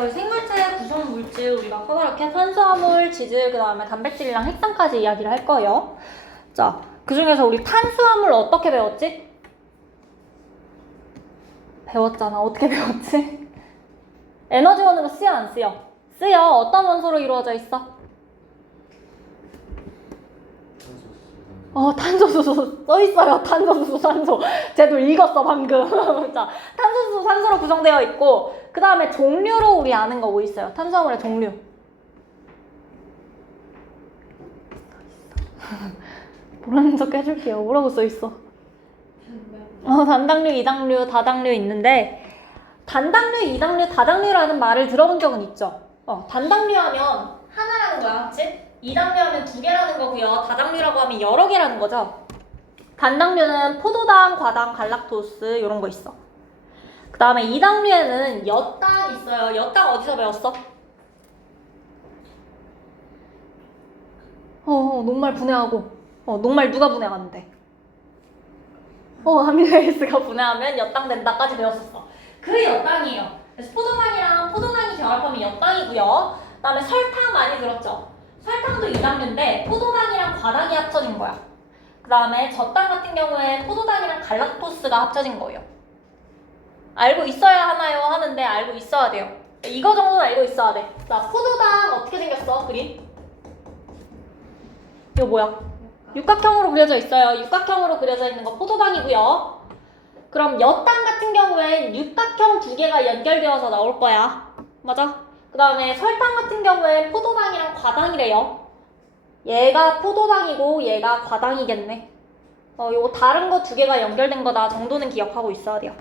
생물체의 구성 물질 우리가 커다랗게 탄수화물, 지질, 그 다음에 단백질이랑 핵산까지 이야기를 할 거예요. 자, 그 중에서 우리 탄수화물 어떻게 배웠지? 배웠잖아. 어떻게 배웠지? 에너지원으로 쓰여 안 쓰여? 쓰여. 어떤 원소로 이루어져 있어? 탄소수소 써있어요. 탄소수소 산소. 쟤도 읽었어 방금. 자, 탄소수소 산소로 구성되어 있고, 그 다음에 종류로 우리 아는 거 뭐 있어요? 탄수화물의 종류. 모르는 척 해줄게요. 뭐라고 써있어? 단당류, 이당류, 다당류 있는데, 단당류, 이당류, 다당류라는 말을 들어본 적은 있죠? 단당류 하면 하나라는 거야, 그치? 이당류 하면 두 개라는 거고요. 다당류라고 하면 여러 개라는 거죠. 단당류는 포도당, 과당, 갈락토스 이런 거 있어. 그 다음에 이당류에는 엿당 있어요. 엿당 어디서 배웠어? 녹말 분해하고. 녹말 누가 분해하는데? 아미노에이스가 분해하면 엿당 된다까지 배웠었어. 그게 엿당이에요. 그래서 포도당이랑 포도당이 결합하면 엿당이고요. 그 다음에 설탕 많이 들었죠? 설탕도 이당류인데 포도당이랑 과당이 합쳐진 거야. 그 다음에 젖당 같은 경우에 포도당이랑 갈락토스가 합쳐진 거예요. 알고 있어야 하나요? 하는데 알고 있어야 돼요. 이거 정도는 알고 있어야 돼. 자, 포도당 어떻게 생겼어? 그림? 이거 뭐야? 육각형으로 그려져 있어요. 육각형으로 그려져 있는 거 포도당이고요. 그럼 엿당 같은 경우엔 육각형 두 개가 연결되어서 나올 거야. 맞아? 그 다음에 설탕 같은 경우에 포도당이랑 과당이래요. 얘가 포도당이고 얘가 과당이겠네. 요거 다른 거 두 개가 연결된 거다 정도는 기억하고 있어야 돼요.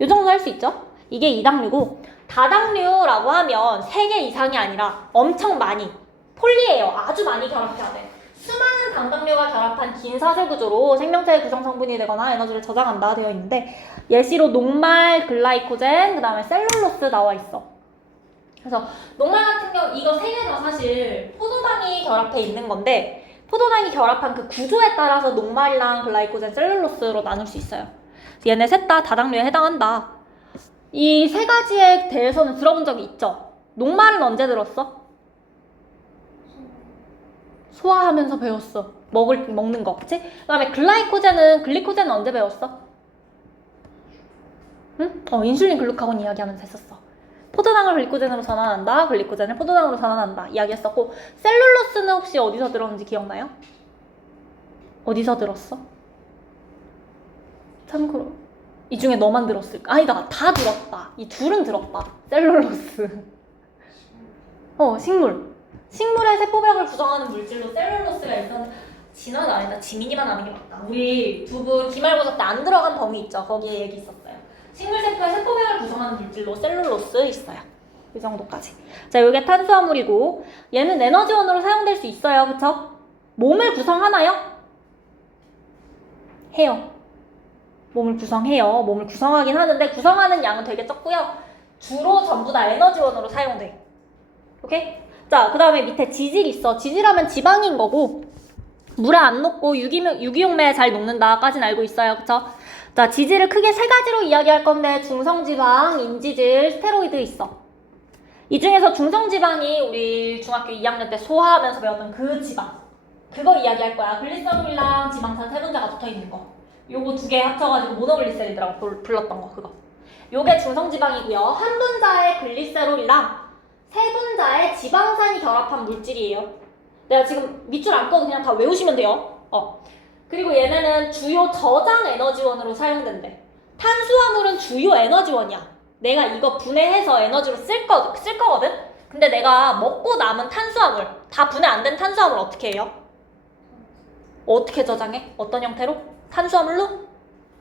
요 정도 할 수 있죠? 이게 이당류고, 다당류라고 하면 3개 이상이 아니라 엄청 많이, 폴리예요. 아주 많이 결합해야 돼. 수많은 당당류가 결합한 긴 사슬 구조로 생명체의 구성 성분이 되거나 에너지를 저장한다 되어 있는데, 예시로 녹말, 글라이코젠, 그 다음에 셀룰로스 나와 있어. 그래서 녹말 같은 경우 이거 3개 다 사실 포도당이 결합해 있는 건데, 포도당이 결합한 그 구조에 따라서 녹말이랑 글라이코젠, 셀룰로스로 나눌 수 있어요. 얘네 셋 다 다당류에 해당한다. 이 세 가지에 대해서는 들어본 적이 있죠? 녹말은 언제 들었어? 소화하면서 배웠어. 먹는 거, 그치? 그 다음에 글리코젠은 언제 배웠어? 응? 인슐린 글루카곤 이야기하면서 했었어. 포도당을 글리코젠으로 전환한다. 글리코젠을 포도당으로 전환한다. 이야기했었고, 셀룰로스는 혹시 어디서 들었는지 기억나요? 어디서 들었어? 참고로 이 중에 너만 들었을까? 아니다, 다 들었다. 이 둘은 들었다. 셀룰로스. 식물의 세포벽을 구성하는 물질로 셀룰로스가 있었는데, 진화는 아니다. 지민이만 아는 게 맞다. 우리 두 분 기말고사 때 안 들어간 범위 있죠? 거기에 얘기 있었어요. 식물세포의 세포벽을 구성하는 물질로 셀룰로스 있어요. 이 정도까지. 자, 이게 탄수화물이고, 얘는 에너지원으로 사용될 수 있어요. 그쵸? 몸을 구성하나요? 해요. 몸을 구성해요. 몸을 구성하긴 하는데 구성하는 양은 되게 적고요. 주로 전부 다 에너지원으로 사용돼. 오케이? 자, 그 다음에 밑에 지질 있어. 지질하면 지방인 거고, 물에 안 녹고 유기용매에 잘 녹는다까지는 알고 있어요. 그쵸? 자, 지질을 크게 3가지로 이야기할 건데, 중성지방, 인지질, 스테로이드 있어. 이 중에서 중성지방이 우리 중학교 2학년 때 소화하면서 배웠던 그 지방, 그거 이야기할 거야. 글리서롤이랑 지방산 3분자가 붙어있는 거. 요거 2개 합쳐가지고 모노글리세리드라고 불렀던 거, 그거. 요게 중성지방이고요. 한 분자의 글리세롤이랑 3분자의 지방산이 결합한 물질이에요. 내가 지금 밑줄 안 꺼도 그냥 다 외우시면 돼요. 그리고 얘네는 주요 저장 에너지원으로 사용된대. 탄수화물은 주요 에너지원이야. 내가 이거 분해해서 에너지로 쓸 거거든? 근데 내가 먹고 남은 탄수화물, 다 분해 안 된 탄수화물 어떻게 해요? 어떻게 저장해? 어떤 형태로? 탄수화물로?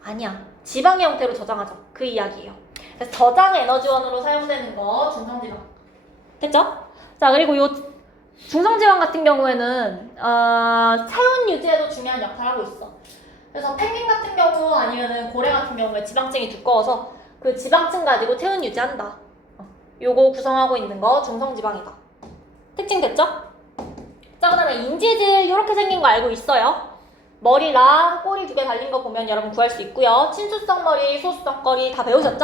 아니야. 지방의 형태로 저장하죠. 그 이야기예요. 그래서 저장 에너지원으로 사용되는 거 중성지방. 됐죠? 자, 그리고 요 중성지방 같은 경우에는 체온 유지에도 중요한 역할을 하고 있어. 그래서 펭귄 같은 경우 아니면은 고래 같은 경우에 지방층이 두꺼워서 그 지방층 가지고 체온 유지한다. 요거 구성하고 있는 거 중성지방이다. 특징 됐죠? 자, 그 다음에 인지질 이렇게 생긴 거 알고 있어요? 머리랑 꼬리 2개 달린 거 보면 여러분 구할 수 있고요. 친수성 머리, 소수성 꼬리 다 배우셨죠?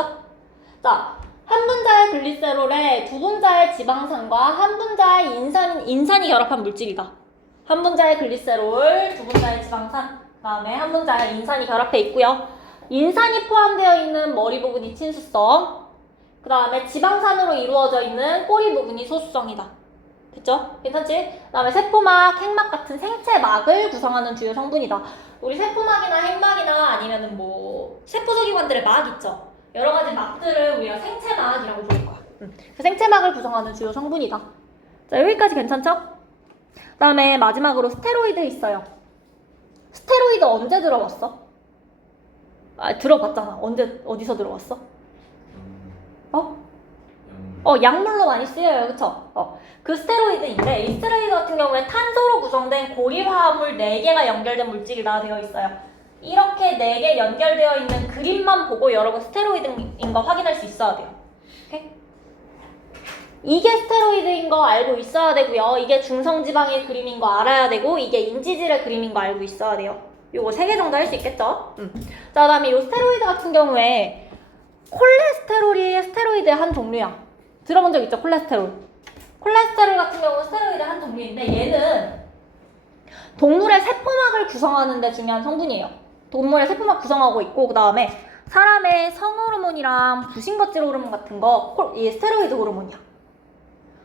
자, 한 분자의 분자의 글리세롤에 두 분자의 지방산과 한 분자의 인산이 결합한 물질이다. 한 분자의 글리세롤, 두 분자의 지방산, 그다음에 한 분자의 인산이 결합해 있고요. 인산이 포함되어 있는 머리 부분이 친수성, 그다음에 지방산으로 이루어져 있는 꼬리 부분이 소수성이다. 됐죠? 괜찮지? 그다음에 세포막, 핵막 같은 생체막을 구성하는 주요 성분이다. 우리 세포막이나 핵막이나 아니면은 뭐 세포소기관들의 막 있죠? 여러 가지 막들을 우리가 생체막이라고 부를 거야. 그 생체막을 구성하는 주요 성분이다. 자, 여기까지 괜찮죠? 그다음에 마지막으로 스테로이드 있어요. 스테로이드 언제 들어봤어? 아, 들어봤잖아. 언제 어디서 들어봤어? 약물로 많이 쓰여요. 그쵸? 그 스테로이드인데 이 스테로이드 같은 경우에 탄소로 구성된 고리화합물 4개가 연결된 물질이라 되어 있어요. 이렇게 4개 연결되어 있는 그림만 보고 여러분 스테로이드인 거 확인할 수 있어야 돼요. 오케이? 이게 스테로이드인 거 알고 있어야 되고요. 이게 중성지방의 그림인 거 알아야 되고 이게 인지질의 그림인 거 알고 있어야 돼요. 요거 3개 정도 할 수 있겠죠? 자, 그 다음에 이 스테로이드 같은 경우에 콜레스테롤이 스테로이드의 한 종류야. 들어본 적 있죠? 콜레스테롤. 콜레스테롤 같은 경우는 스테로이드의 한 종류인데 얘는 동물의 세포막을 구성하는 데 중요한 성분이에요. 동물의 세포막 구성하고 있고 그 다음에 사람의 성호르몬이랑 부신거질 호르몬 같은 거 이 스테로이드 호르몬이야.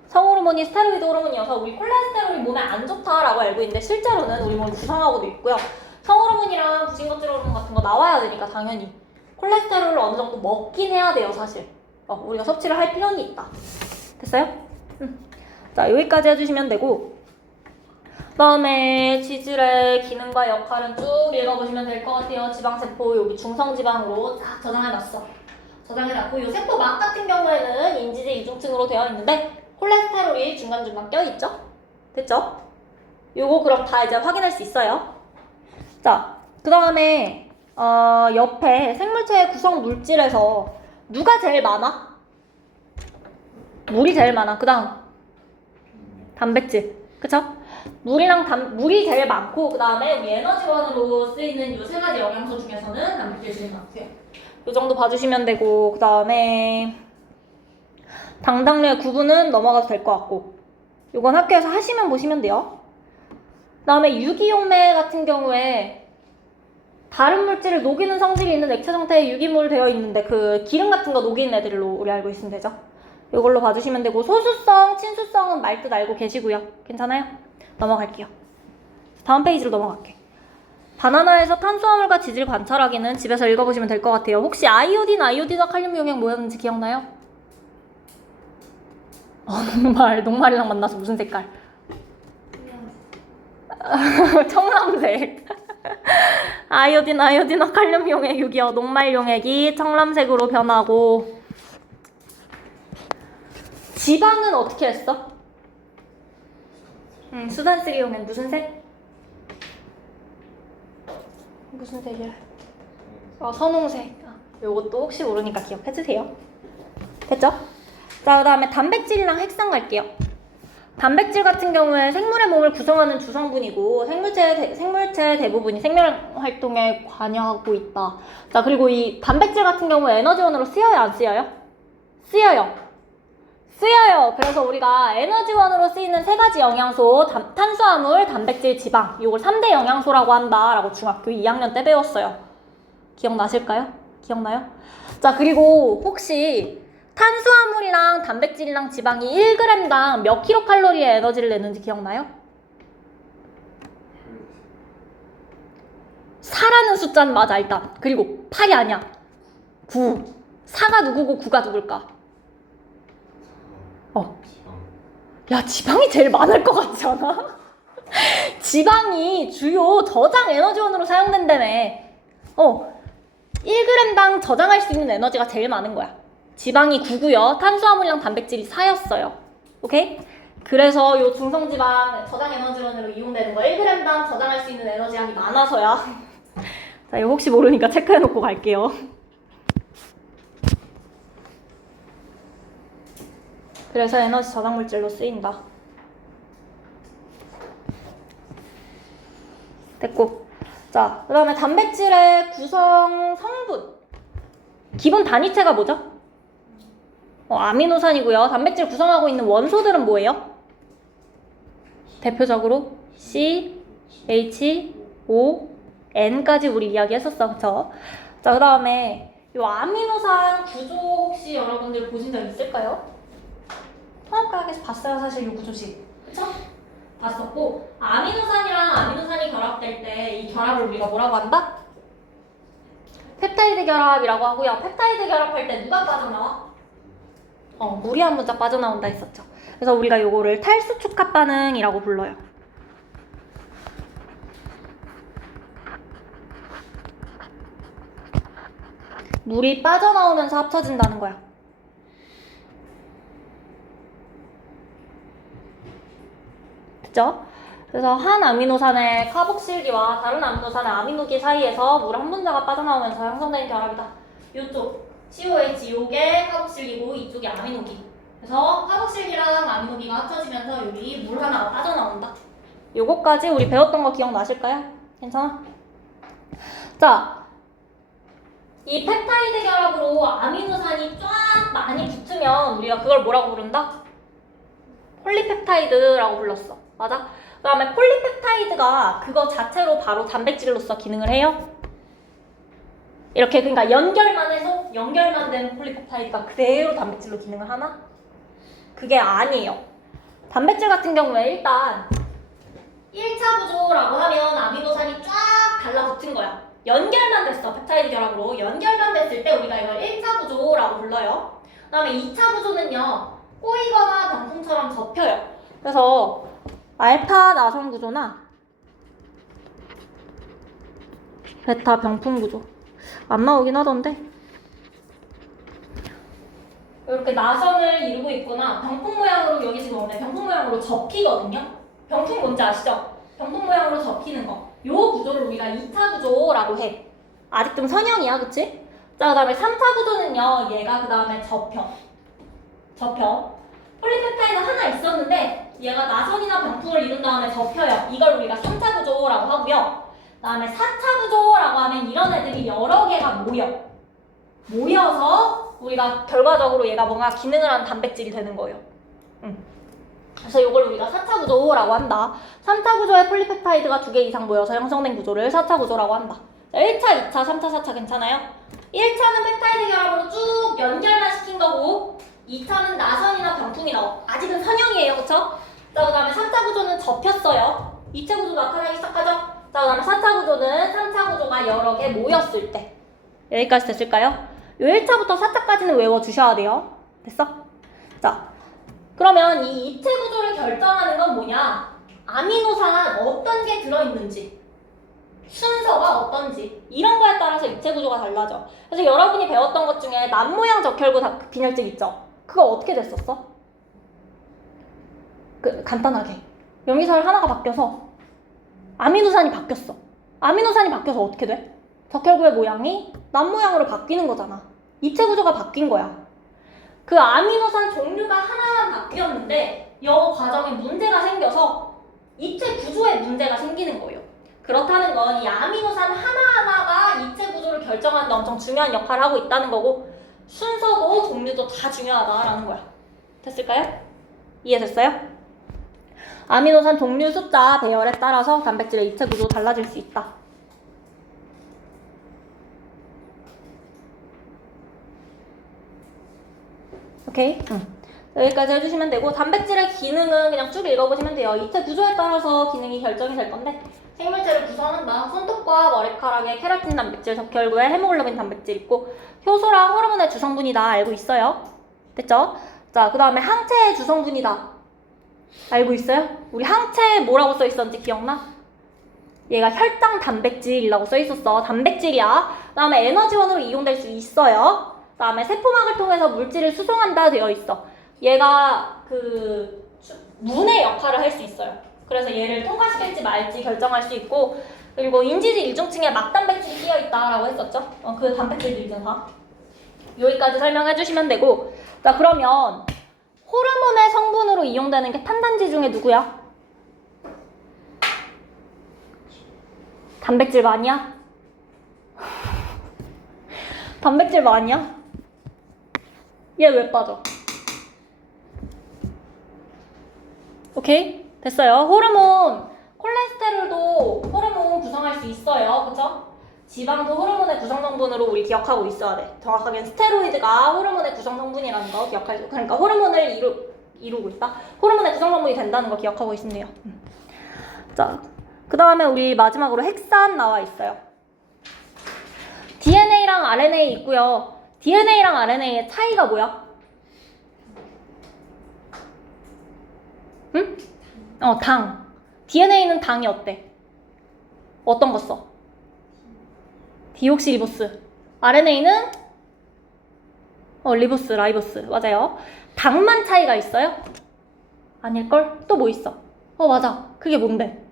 성호르몬이 스테로이드 호르몬이어서 우리 콜레스테롤이 몸에 안 좋다라고 알고 있는데 실제로는 우리 몸을 구성하고도 있고요. 성호르몬이랑 부신거질 호르몬 같은 거 나와야 되니까 당연히 콜레스테롤을 어느 정도 먹긴 해야 돼요, 사실. 우리가 섭취를 할 필요는 있다. 됐어요? 자, 여기까지 해주시면 되고 그 다음에 지질의 기능과 역할은 쭉 읽어보시면 될 것 같아요. 지방세포 여기 중성지방으로 딱 저장해놨어. 저장해놨고 이 세포막 같은 경우에는 인지질 이중층으로 되어 있는데 콜레스테롤이 중간중간 껴있죠? 됐죠? 요거 그럼 다 이제 확인할 수 있어요. 자, 그 다음에 옆에 생물체의 구성 물질에서 누가 제일 많아? 물이 제일 많아. 그 다음 단백질. 그쵸? 물이 제일 많고 그 다음에 우리 에너지원으로 쓰이는 이 3가지 영양소 중에서는 단백질이 제일 많고요. 이 정도 봐주시면 되고 그 다음에 당당류의 구분은 넘어가도 될 것 같고 이건 학교에서 하시면 보시면 돼요. 그 다음에 유기용매 같은 경우에 다른 물질을 녹이는 성질이 있는 액체 상태의 유기물 되어 있는데 그 기름 같은 거 녹이는 애들로 우리 알고 있으면 되죠. 이걸로 봐주시면 되고 소수성, 친수성은 말 뜻 알고 계시고요. 괜찮아요? 넘어갈게요. 다음 페이지로 넘어갈게. 바나나에서 탄수화물과 지질 관찰하기는 집에서 읽어보시면 될 것 같아요. 혹시 아이오딘과 칼륨 용액 뭐였는지 기억나요? 녹말이랑 만나서 무슨 색깔? 청람색. 아이오딘과 칼륨 용액 6이요. 녹말 용액이 청람색으로 변하고 지방은 어떻게 했어? 수단쓰리 용액 무슨 색? 무슨 색이야? 선홍색. 요것도 혹시 모르니까 기억해주세요. 됐죠? 자, 그 다음에 단백질이랑 핵산 갈게요. 단백질 같은 경우에 생물의 몸을 구성하는 주성분이고 생물체 대부분이 생명활동에 관여하고 있다. 자, 그리고 이 단백질 같은 경우에 에너지원으로 쓰여요, 안 쓰여요? 쓰여요. 그래서 우리가 에너지원으로 쓰이는 3가지 영양소 탄수화물, 단백질, 지방 이걸 3대 영양소라고 한다라고 중학교 2학년 때 배웠어요. 기억나실까요? 기억나요? 자, 그리고 혹시 탄수화물이랑 단백질이랑 지방이 1g당 몇 킬로칼로리의 에너지를 내는지 기억나요? 4라는 숫자는 맞아 일단. 그리고 8이 아니야. 9. 4가 누구고 9가 누굴까? 야, 지방이 제일 많을 것 같지 않아? 지방이 주요 저장 에너지원으로 사용된다며. 1g당 저장할 수 있는 에너지가 제일 많은 거야. 지방이 9고요. 탄수화물이랑 단백질이 4였어요. 오케이? 그래서 요 중성지방 저장 에너지원으로 이용되는 거 1g당 저장할 수 있는 에너지량이 많아서야. 자, 이거 혹시 모르니까 체크해놓고 갈게요. 그래서 에너지 저장 물질로 쓰인다. 됐고. 자, 그 다음에 단백질의 구성 성분. 기본 단위체가 뭐죠? 아미노산이고요. 단백질 구성하고 있는 원소들은 뭐예요? 대표적으로 C, H, O, N까지 우리 이야기했었어. 그쵸? 자, 그 다음에 이 아미노산 구조 혹시 여러분들 보신 적 있을까요? 통합과학에서 봤어요. 사실 이 구조식. 그쵸? 봤었고, 아미노산이랑 아미노산이 결합될 때 이 결합을 우리가 뭐라고 한다? 펩타이드 결합이라고 하고요. 펩타이드 결합할 때 누가 빠져나와? 물이 한 문자 빠져나온다 했었죠. 그래서 우리가 요거를 탈수 촉합 반응이라고 불러요. 물이 빠져나오면서 합쳐진다는 거야. 그죠? 그래서 한 아미노산의 카복실기와 다른 아미노산의 아미노기 사이에서 물 한 분자가 빠져나오면서 형성된 결합이다. 이쪽 COH 요게 카복실기고 이쪽이 아미노기. 그래서 카복실기랑 아미노기가 합쳐지면서 여기 물 하나가 빠져나온다. 요거까지 우리 배웠던 거 기억나실까요? 괜찮아? 자, 이 펩타이드 결합으로 아미노산이 쫙 많이 붙으면 우리가 그걸 뭐라고 부른다? 폴리펩타이드라고 불렀어. 맞아? 그 다음에 폴리펩타이드가 그거 자체로 바로 단백질로서 기능을 해요. 이렇게 그러니까 연결만 해서 연결만 된 폴리펩타이드가 그대로 단백질로 기능을 하나? 그게 아니에요. 단백질 같은 경우에 일단 1차 구조라고 하면 아미노산이 쫙 달라붙은 거야. 연결만 됐어. 펩타이드 결합으로. 연결만 됐을 때 우리가 이걸 1차 구조라고 불러요. 그 다음에 2차 구조는요. 꼬이거나 병풍처럼 접혀요. 그래서 알파 나선 구조나 베타 병풍 구조 안 나오긴 하던데 이렇게 나선을 이루고 있거나 병풍 모양으로 여기 지금 오늘 병풍 모양으로 접히거든요. 병풍 뭔지 아시죠? 병풍 모양으로 접히는 거. 요 구조를 우리가 2차 구조라고 해. 아직 좀 선형이야, 그치? 자, 그 다음에 3차 구조는요. 얘가 그 다음에 접혀. 폴리펩타이드 하나 있었는데 얘가 나선이나 병풍을 이룬 다음에 접혀요. 이걸 우리가 3차 구조라고 하고요. 그 다음에 4차 구조라고 하면 이런 애들이 여러 개가 모여서 우리가 결과적으로 얘가 뭔가 기능을 하는 단백질이 되는 거예요. 그래서 이걸 우리가 4차 구조라고 한다. 3차 구조에 폴리펩타이드가 2개 이상 모여서 형성된 구조를 4차 구조라고 한다. 자, 1차, 2차, 3차, 4차 괜찮아요? 1차는 펩타이드 결합으로 쭉 연결만 시킨 거고 2차는 나선이나 병풍이 나와. 아직은 선형이에요. 그쵸? 자, 그 다음에 3차 구조는 접혔어요. 2차 구조 나타나기 시작하죠? 자, 그 다음에 4차 구조는 3차 구조가 여러 개 모였을 때. 여기까지 됐을까요? 요 1차부터 4차까지는 외워주셔야 돼요. 됐어? 자, 그러면 이 입체 구조를 결정하는 건 뭐냐? 아미노산 어떤 게 들어있는지, 순서가 어떤지 이런 거에 따라서 입체 구조가 달라져. 그래서 여러분이 배웠던 것 중에 남모양 적혈구 빈혈증 있죠? 그거 어떻게 됐었어? 간단하게 염기설 하나가 바뀌어서 아미노산이 바뀌었어. 아미노산이 바뀌어서 어떻게 돼? 적혈구의 모양이 남모양으로 바뀌는 거잖아. 입체 구조가 바뀐 거야. 그 아미노산 종류가 하나만 바뀌었는데 이 과정에 문제가 생겨서 입체 구조에 문제가 생기는 거예요. 그렇다는 건 이 아미노산 하나하나가 입체 구조를 결정하는 데 엄청 중요한 역할을 하고 있다는 거고 순서도 종류도 다 중요하다라는 거야. 됐을까요? 이해됐어요? 아미노산 종류 숫자 배열에 따라서 단백질의 입체 구조 달라질 수 있다. 오케이? 여기까지 해주시면 되고 단백질의 기능은 그냥 쭉 읽어보시면 돼요. 입체 구조에 따라서 기능이 결정이 될 건데 생물체를 구성한다. 손톱과 머리카락에 케라틴 단백질, 적혈구에 헤모글로빈 단백질 있고 효소랑 호르몬의 주성분이다. 알고 있어요? 됐죠? 자, 그 다음에 항체의 주성분이다. 알고 있어요? 우리 항체에 뭐라고 써있었는지 기억나? 얘가 혈당 단백질이라고 써있었어. 단백질이야. 그 다음에 에너지원으로 이용될 수 있어요. 그 다음에 세포막을 통해서 물질을 수송한다 되어 있어. 얘가 문의 역할을 할 수 있어요. 그래서 얘를 통과시킬지 말지 결정할 수 있고 그리고 인지질 일중층에 막단백질이 끼어있다라고 했었죠. 그 단백질들 중에서 여기까지 설명해 주시면 되고 자 그러면 호르몬의 성분으로 이용되는 게 탄단지 중에 누구야? 단백질 많이야? 단백질 많이야? 얘 왜 빠져? 오케이? 됐어요. 호르몬, 콜레스테롤도 호르몬 구성할 수 있어요. 그쵸? 지방도 호르몬의 구성 성분으로 우리 기억하고 있어야 돼. 정확하게는 스테로이드가 호르몬의 구성 성분이라는 거 기억하죠. 그러니까 호르몬을 이루고 있다. 호르몬의 구성 성분이 된다는 거 기억하고 있으면 돼요. 자, 그 다음에 우리 마지막으로 핵산 나와 있어요. DNA랑 RNA 있고요. DNA랑 RNA의 차이가 뭐야? 응? 당. DNA는 당이 어때? 어떤 거 써? 디옥시리보스. RNA는 리보스, 라이보스. 맞아요. 당만 차이가 있어요? 아닐걸? 또 뭐 있어? 맞아. 그게 뭔데?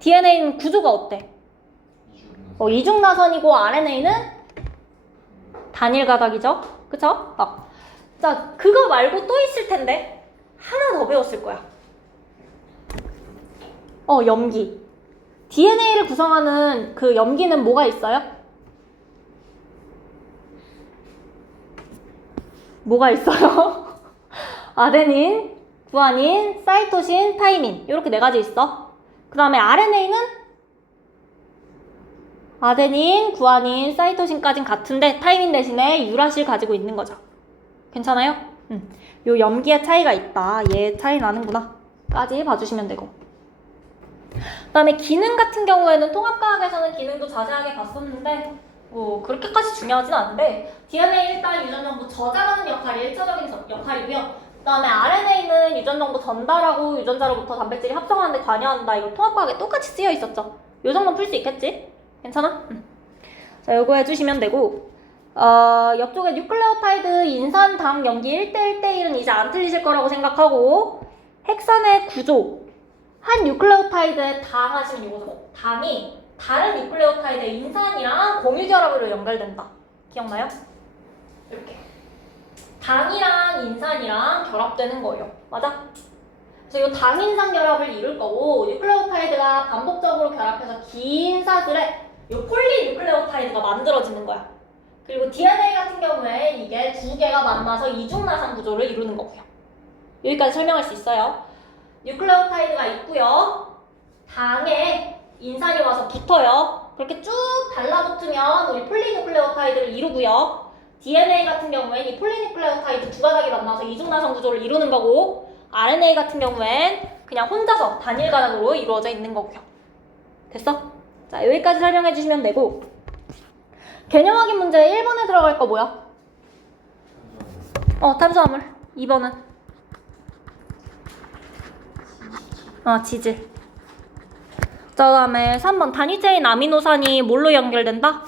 DNA는 구조가 어때? 이중나선이고 RNA는 단일 가닥이죠? 그쵸? 자, 그거 말고 또 있을 텐데 하나 더 배웠을 거야. 염기. DNA를 구성하는 그 염기는 뭐가 있어요? 뭐가 있어요? 아데닌, 구아닌, 사이토신, 타이민. 이렇게 네 가지 있어. 그 다음에 RNA는 아데닌, 구아닌, 사이토신까진 같은데 타이민 대신에 유라실 가지고 있는 거죠. 괜찮아요? 요 염기의 차이가 있다. 얘 차이 나는구나. 까지 봐주시면 되고. 그 다음에 기능 같은 경우에는 통합과학에서는 기능도 자세하게 봤었는데 그렇게까지 중요하진 않은데 DNA 일단 유전정보 저장하는 역할이 1차적인 역할이고요. 그 다음에 RNA는 유전정보 전달하고 유전자로부터 단백질이 합성하는 데 관여한다. 이거 통합과학에 똑같이 쓰여 있었죠. 요 정도는 풀 수 있겠지? 괜찮아? 자, 요거 해주시면 되고 옆쪽에 뉴클레오타이드 인산 당 염기 1대1대1은 이제 안 틀리실 거라고 생각하고 핵산의 구조 한 뉴클레오타이드에 당 하시면 이거죠. 당이 다른 뉴클레오타이드의 인산이랑 공유결합으로 연결된다. 기억나요? 이렇게 당이랑 인산이랑 결합되는 거예요. 맞아? 그래서 이 당인산 결합을 이룰 거고 뉴클레오타이드가 반복적으로 결합해서 긴 사슬에 이 폴리뉴클레오타이드가 만들어지는 거야. 그리고 DNA 같은 경우에 이게 두 개가 만나서 이중나선 구조를 이루는 거고요. 여기까지 설명할 수 있어요. 뉴클레오타이드가 있고요. 당에 인산이 와서 붙어요. 그렇게 쭉 달라붙으면 우리 폴리뉴클레오타이드를 이루고요. DNA 같은 경우엔 이 폴리뉴클레오타이드 두 가닥이 만나서 이중나선 구조를 이루는 거고 RNA 같은 경우엔 그냥 혼자서 단일 가닥으로 이루어져 있는 거고요. 됐어? 자, 여기까지 설명해 주시면 되고 개념 확인 문제 1번에 들어갈 거 뭐야? 탄수화물. 2번은? 지질. 그 다음에 3번 단위체인 아미노산이 뭘로 연결된다?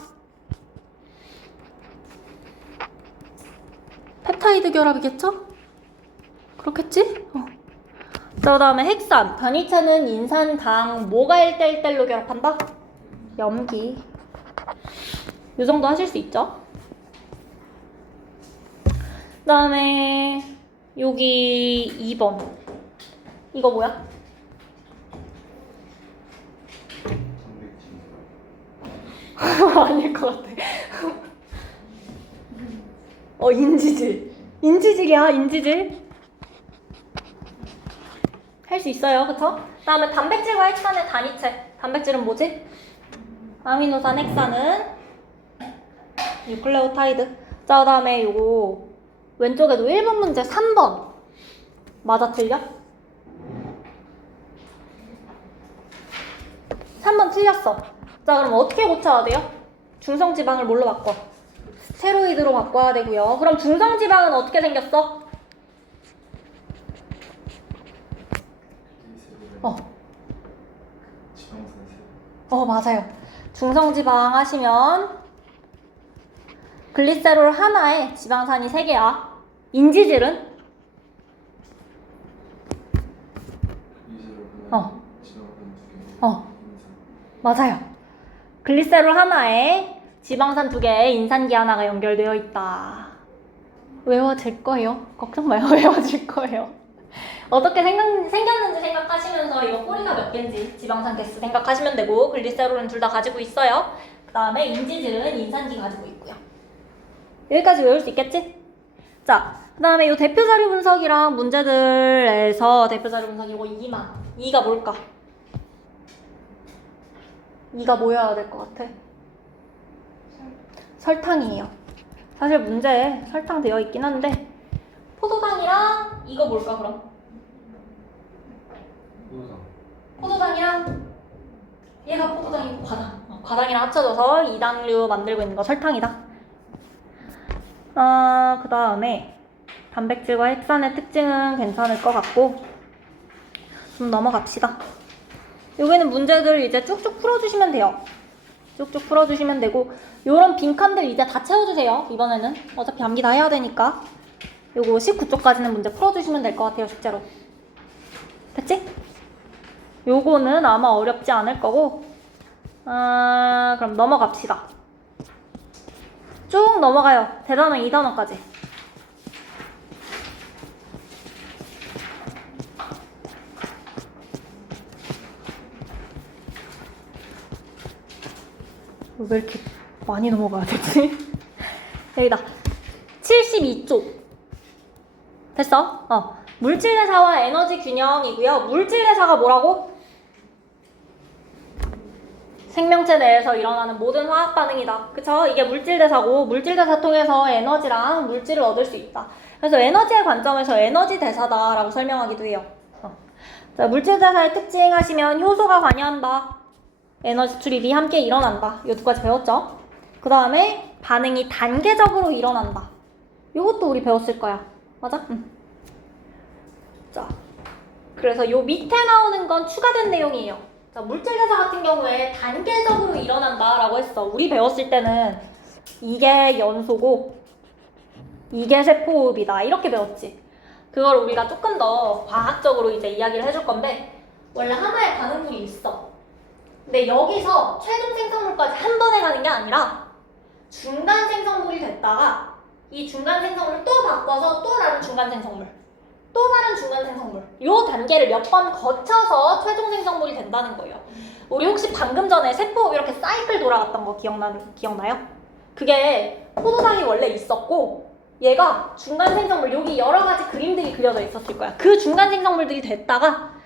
펩타이드 결합이겠죠? 그렇겠지? 그 다음에 핵산. 단위체는 인산, 당, 뭐가 1대1대1로 결합한다? 염기. 요 정도 하실 수 있죠? 그 다음에 여기 2번. 이거 뭐야? 아닐 것 같아. 인지질. 인지질이야, 인지질. 할 수 있어요, 그쵸? 그 다음에 단백질과 핵산의 단위체. 단백질은 뭐지? 아미노산, 핵산은 뉴클레오타이드. 자, 그 다음에 요거 왼쪽에도 1번 문제 3번. 맞아, 틀려? 3번 틀렸어. 자, 그럼 어떻게 고쳐야 돼요? 중성지방을 뭘로 바꿔? 스테로이드로 바꿔야 되고요. 그럼 중성지방은 어떻게 생겼어? 맞아요. 중성지방 하시면 글리세롤 하나에 지방산이 3개야. 인지질은? 맞아요. 글리세롤 하나에 지방산 2개에 인산기 하나가 연결되어 있다. 외워질 거예요. 걱정 마요. 외워질 거예요. 어떻게 생겼는지 생각하시면서 이거 꼬리가 몇 개인지 지방산 개수 생각하시면 되고 글리세롤은 둘 다 가지고 있어요. 그 다음에 인지질은 인산기 가지고 있고요. 여기까지 외울 수 있겠지? 자, 그 다음에 이 대표 자료 분석이랑 문제들에서 대표 자료 분석 이거 2만. 2가 뭘까? 2가 뭐여야 될 것 같아? 설탕이에요. 사실 문제에 설탕 되어 있긴 한데 포도당이랑 이거 뭘까 그럼? 포도당이랑 얘가 포도당이고 과당. 과당이랑 합쳐져서 이당류 만들고 있는 거 설탕이다. 그 다음에 단백질과 핵산의 특징은 괜찮을 것 같고 좀 넘어갑시다. 여기는 문제들 이제 쭉쭉 풀어주시면 돼요. 쭉쭉 풀어주시면 되고 요런 빈칸들 이제 다 채워주세요. 이번에는 어차피 암기 다 해야 되니까 요거 19쪽까지는 문제 풀어주시면 될 것 같아요. 숙제로. 됐지? 요거는 아마 어렵지 않을 거고 그럼 넘어갑시다. 쭉 넘어가요. 대단어 2단어까지. 왜 이렇게 많이 넘어가야 되지? 여기다. 72쪽. 됐어? 물질대사와 에너지 균형이고요. 물질대사가 뭐라고? 생명체 내에서 일어나는 모든 화학 반응이다. 그쵸? 이게 물질대사고 물질대사 통해서 에너지랑 물질을 얻을 수 있다. 그래서 에너지의 관점에서 에너지 대사다라고 설명하기도 해요. 자, 물질대사의 특징 하시면 효소가 관여한다. 에너지 출입이 함께 일어난다. 이 두 가지 배웠죠? 그 다음에 반응이 단계적으로 일어난다. 이것도 우리 배웠을 거야. 맞아? 응. 자, 그래서 요 밑에 나오는 건 추가된 내용이에요. 자, 물질대사 같은 경우에 단계적으로 일어난다 라고 했어. 우리 배웠을 때는 이게 연소고 이게 세포호흡이다 이렇게 배웠지. 그걸 우리가 조금 더 과학적으로 이제 이야기를 해줄 건데 원래 하나의 반응물이 있어. 근데 여기서 최종 생성물까지 한 번에 가는 게 아니라 중간 생성물이 됐다가 이 중간 생성물을 또 바꿔서 또 다른 중간 생성물 또 다른 중간 생성물 요 단계를 몇 번 거쳐서 최종 생성물이 된다는 거예요. 우리 혹시 방금 전에 세포 이렇게 사이클 돌아갔던 거 기억나요? 그게 포도당이 원래 있었고 얘가 중간 생성물 여기 여러 가지 그림들이 그려져 있었을 거야. 그 중간 생성물들이 됐다가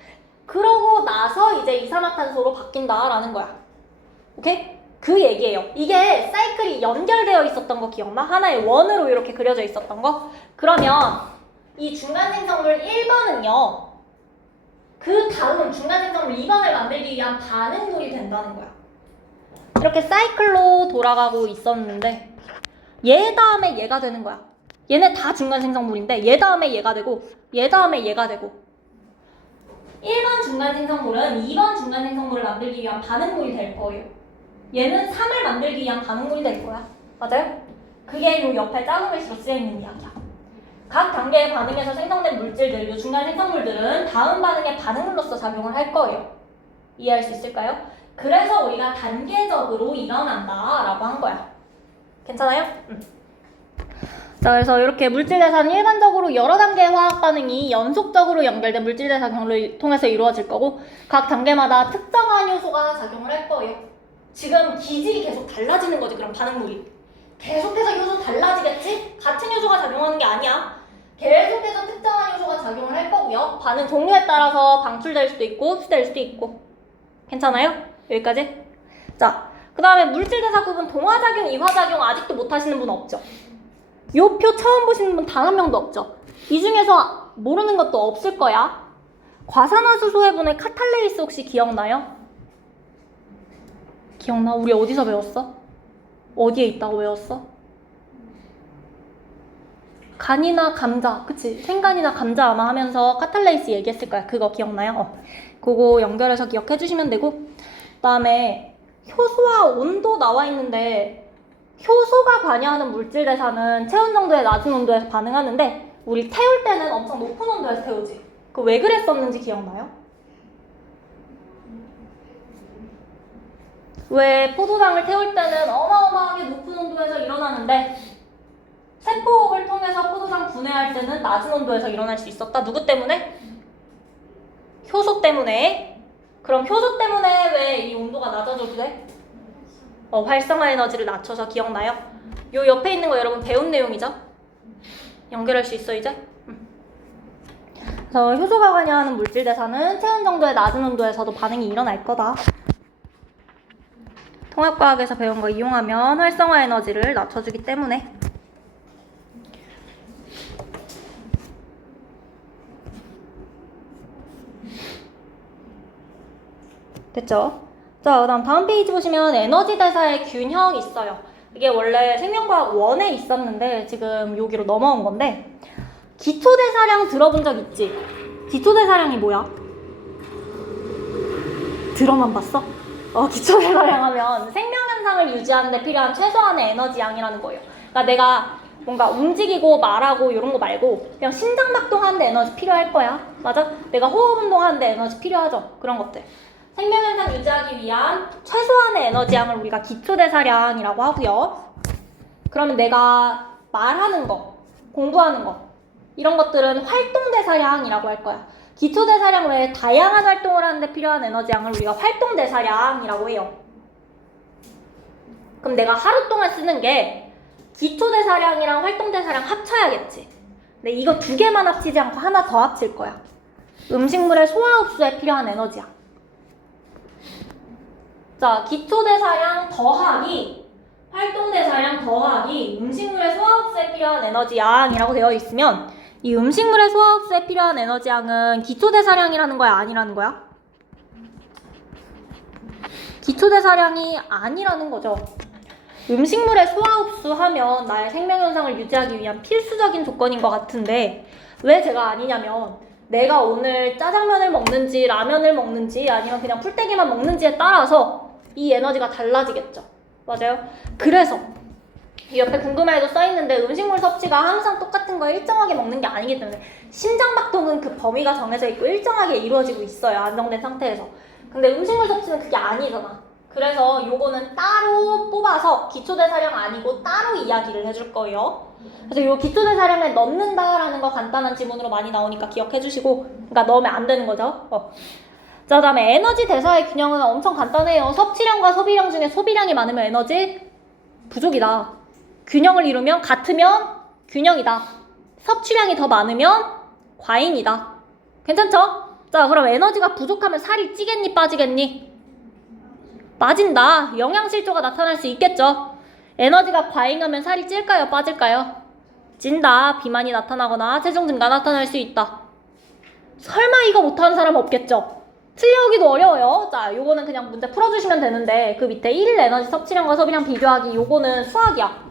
그러고 나서 이제 이산화탄소로 바뀐다라는 거야. 오케이? 그 얘기예요. 이게 사이클이 연결되어 있었던 거 기억나? 하나의 원으로 이렇게 그려져 있었던 거? 그러면 이 중간 생성물 1번은요. 그 다음 중간 생성물 2번을 만들기 위한 반응물이 된다는 거야. 이렇게 사이클로 돌아가고 있었는데 얘 다음에 얘가 되는 거야. 얘네 다 중간 생성물인데 얘 다음에 얘가 되고 얘 다음에 얘가 되고 1번 중간 생성물은 2번 중간 생성물을 만들기 위한 반응물이 될 거예요. 얘는 3을 만들기 위한 반응물이 될 거야. 맞아요? 그게 요 옆에 작은 글씨로 쓰여있는 이야기야. 각 단계의 반응에서 생성된 물질들, 요 중간 생성물들은 다음 반응의 반응물로서 작용을 할 거예요. 이해할 수 있을까요? 그래서 우리가 단계적으로 일어난다 라고 한 거야. 괜찮아요? 자, 그래서 이렇게 물질대사는 일반적으로 여러 단계의 화학 반응이 연속적으로 연결된 물질대사 경로를 통해서 이루어질 거고 각 단계마다 특정한 효소가 작용을 할 거예요. 지금 기질이 계속 달라지는 거지. 그럼 반응물이 계속해서 효소 달라지겠지? 같은 효소가 작용하는 게 아니야. 계속해서 특정한 효소가 작용을 할 거고요. 반응 종류에 따라서 방출될 수도 있고 흡수될 수도 있고. 괜찮아요? 여기까지? 자, 그 다음에 물질대사 구분 동화작용, 이화작용 아직도 못하시는 분 없죠? 요 표 처음 보시는 분 단 한 명도 없죠? 이 중에서 모르는 것도 없을 거야. 과산화수소해분의 카탈레이스 혹시 기억나요? 기억나? 우리 어디서 배웠어? 어디에 있다고 외웠어? 간이나 감자, 그치? 생간이나 감자 아마 하면서 카탈레이스 얘기했을 거야. 그거 기억나요? 그거 연결해서 기억해 주시면 되고 그 다음에 효소와 온도 나와 있는데 효소가 관여하는 물질 대사는 체온 정도의 낮은 온도에서 반응하는데 우리 태울 때는 엄청 높은 온도에서 태우지. 그 왜 그랬었는지 기억나요? 왜 포도당을 태울 때는 어마어마하게 높은 온도에서 일어나는데 세포호흡을 통해서 포도당 분해할 때는 낮은 온도에서 일어날 수 있었다. 누구 때문에? 효소 때문에. 그럼 효소 때문에 왜 이 온도가 낮아져도 돼? 활성화 에너지를 낮춰서 기억나요? 요 옆에 있는 거 여러분 배운 내용이죠? 연결할 수 있어 이제? 그래서 효소가 관여하는 물질 대사는 체온 정도의 낮은 온도에서도 반응이 일어날 거다. 통합과학에서 배운 거 이용하면 활성화 에너지를 낮춰주기 때문에. 됐죠? 자, 그다음 다음 페이지 보시면 에너지 대사의 균형 있어요. 이게 원래 생명과학 1에 있었는데 지금 여기로 넘어온 건데, 기초대사량 들어본 적 있지? 기초대사량이 뭐야? 들어만 봤어? 기초대사량 하면 생명현상을 유지하는 데 필요한 최소한의 에너지 양이라는 거예요. 그러니까 내가 뭔가 움직이고 말하고 이런 거 말고 그냥 심장박동하는데 에너지 필요할 거야. 맞아? 내가 호흡운동하는데 에너지 필요하죠. 그런 것들. 생명현상 유지하기 위한 최소한의 에너지 양을 우리가 기초대사량이라고 하고요. 그러면 내가 말하는 거, 공부하는 거 이런 것들은 활동대사량이라고 할 거야. 기초대사량 외에 다양한 활동을 하는데 필요한 에너지 양을 우리가 활동대사량이라고 해요. 그럼 내가 하루 동안 쓰는 게 기초대사량이랑 활동대사량 합쳐야겠지. 근데 이거 두 개만 합치지 않고 하나 더 합칠 거야. 음식물의 소화 흡수에 필요한 에너지야. 자, 기초대사량 더하기 활동대사량 더하기 음식물의 소화 흡수에 필요한 에너지 양이라고 되어 있으면 이 음식물의 소화 흡수에 필요한 에너지 양은 기초대사량이라는 거야, 아니라는 거야? 기초대사량이 아니라는 거죠. 음식물의 소화 흡수하면 나의 생명현상을 유지하기 위한 필수적인 조건인 것 같은데 왜 제가 아니냐면 내가 오늘 짜장면을 먹는지 라면을 먹는지 아니면 그냥 풀떼기만 먹는지에 따라서 이 에너지가 달라지겠죠. 맞아요? 그래서 이 옆에 궁금해도 써있는데 음식물 섭취가 항상 똑같은 거 일정하게 먹는 게 아니기 때문에 심장박동은 그 범위가 정해져 있고 일정하게 이루어지고 있어요. 안정된 상태에서. 근데 음식물 섭취는 그게 아니잖아. 그래서 요거는 따로 뽑아서 기초대사량 아니고 따로 이야기를 해줄 거예요. 그래서 요 기초대사량에 넣는다라는 거 간단한 지문으로 많이 나오니까 기억해 주시고, 그러니까 넣으면 안 되는 거죠. 자, 그다음에 에너지 대사의 균형은 엄청 간단해요. 섭취량과 소비량 중에 소비량이 많으면 에너지 부족이다. 균형을 이루면 같으면 균형이다. 섭취량이 더 많으면 과잉이다. 괜찮죠? 자, 그럼 에너지가 부족하면 살이 찌겠니 빠지겠니? 빠진다. 영양실조가 나타날 수 있겠죠. 에너지가 과잉하면 살이 찔까요 빠질까요? 찐다. 비만이 나타나거나 체중 증가 나타날 수 있다. 설마 이거 못하는 사람 없겠죠? 틀려오기도 어려워요. 자, 요거는 그냥 문제 풀어주시면 되는데 그 밑에 1 에너지 섭취량과 소비량 비교하기 요거는 수학이야.